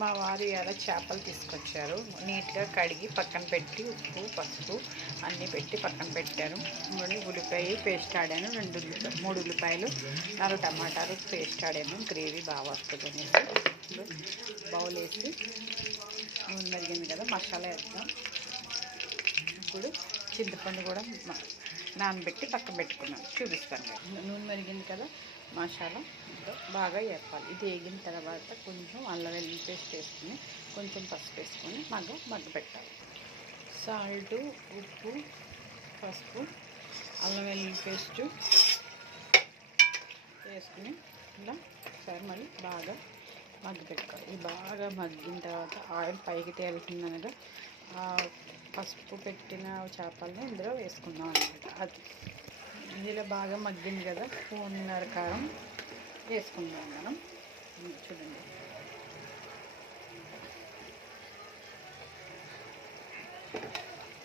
మా వారు ఇలా చేపలు తీసుకొచ్చారు. నీట్గా కడిగి పక్కన పెట్టి ఉప్పు పసుపు అన్నీ పెట్టి పక్కన పెట్టారు. మళ్ళీ ఉల్లిపాయ పేస్ట్ ఆడాను, 3 ఉల్లిపాయలు 4 టమాటాలు పేస్ట్ ఆడాను. గ్రేవీ బాగా వస్తుంది అనేసి బౌల్ వేసి నూనె మరిగింది కదా, మసాలా వేద్దాం. ఇప్పుడు చింతపండు కూడా నానబెట్టి పక్కన పెట్టుకున్నాను, చూపిస్తాను కదా. నూనె మరిగింది కదా, మసాలా బాగా వేపాలి. ఇది వేగిన తర్వాత కొంచెం అల్లం వెల్లుల్లి పేస్ట్ వేసుకుని కొంచెం పసుపు వేసుకొని మగ్గ పెట్టాలి. సాల్టు, ఉప్పు, పసుపు, అల్లం వెల్లుల్లి పేస్ట్ వేసుకుని ఇలా ఒకసారి మళ్ళీ బాగా పెట్టుకోవాలి. ఇది బాగా మగ్గిన తర్వాత ఆయిల్ పైకి తేలుతుందనగా పసుపు పెట్టిన చేపలను ఇందులో వేసుకుందాం అన్నమాట. అది ఇందులో బాగా మగ్గింది కదా, 1.5 కారం వేసుకుందాం మనం. చూడండి,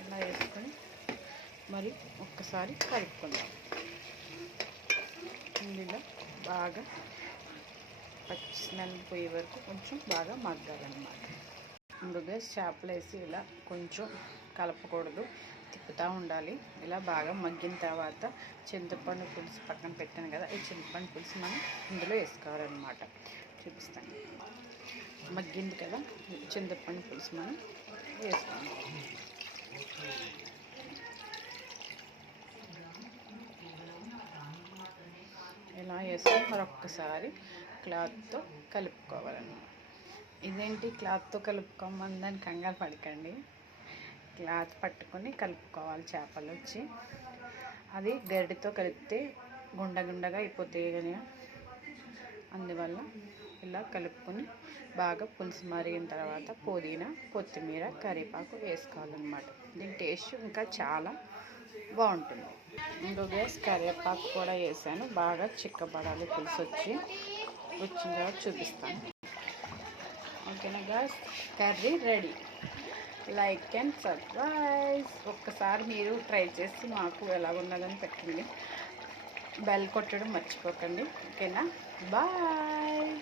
ఇలా వేసుకొని మరి ఒక్కసారి కలుపుకుందాం. ఇందులో బాగా పచ్చి స్మెల్ పోయే వరకు కొంచెం బాగా మగ్గాలన్నమాట. ముందుగా చేపలు వేసి ఇలా కొంచెం కలపకూడదు, తిప్పుతూ ఉండాలి. ఇలా బాగా మగ్గిన తర్వాత చింతపండు పులుసు పక్కన పెట్టాను కదా, ఈ చింతపండు పులుసు మనం ఇందులో వేసుకోవాలన్నమాట. చూపిస్తాను. మగ్గింది కదా, చింతపండు పులుసు మనం వేసుకోవాలి. ఇలా వేసుకొని మరొక్కసారి క్లాత్తో కలుపుకోవాలన్నమాట. ఇదేంటి క్లాత్తో కలుపుకోమని కంగారు పడకండి. క్లాత్ పట్టుకొని కలుపుకోవాలి. చేపలు వచ్చి అది గరిటెతో కలిపితే గుండగా అయిపోతాయి కానీ, అందువల్ల ఇలా కలుపుకొని బాగా పులుసు మరిగిన తర్వాత పుదీనా, కొత్తిమీర, కరివేపాకు వేసుకోవాలన్నమాట. దీని టేస్ట్ ఇంకా చాలా బాగుంటుంది. ఇంకొక కరివేపాకు కూడా వేసాను. బాగా చిక్కబడాలి పులుసు వచ్చిన తర్వాత చూపిస్తాను. ఓకేనా guys, curry ready. Like and subscribe. ఒక్కసారి మీరు ట్రై చేసి మాకు ఎలాగున్నదని పెట్టండి. బెల్ కొట్టడం మర్చిపోకండి. ఓకేనా, బాయ్.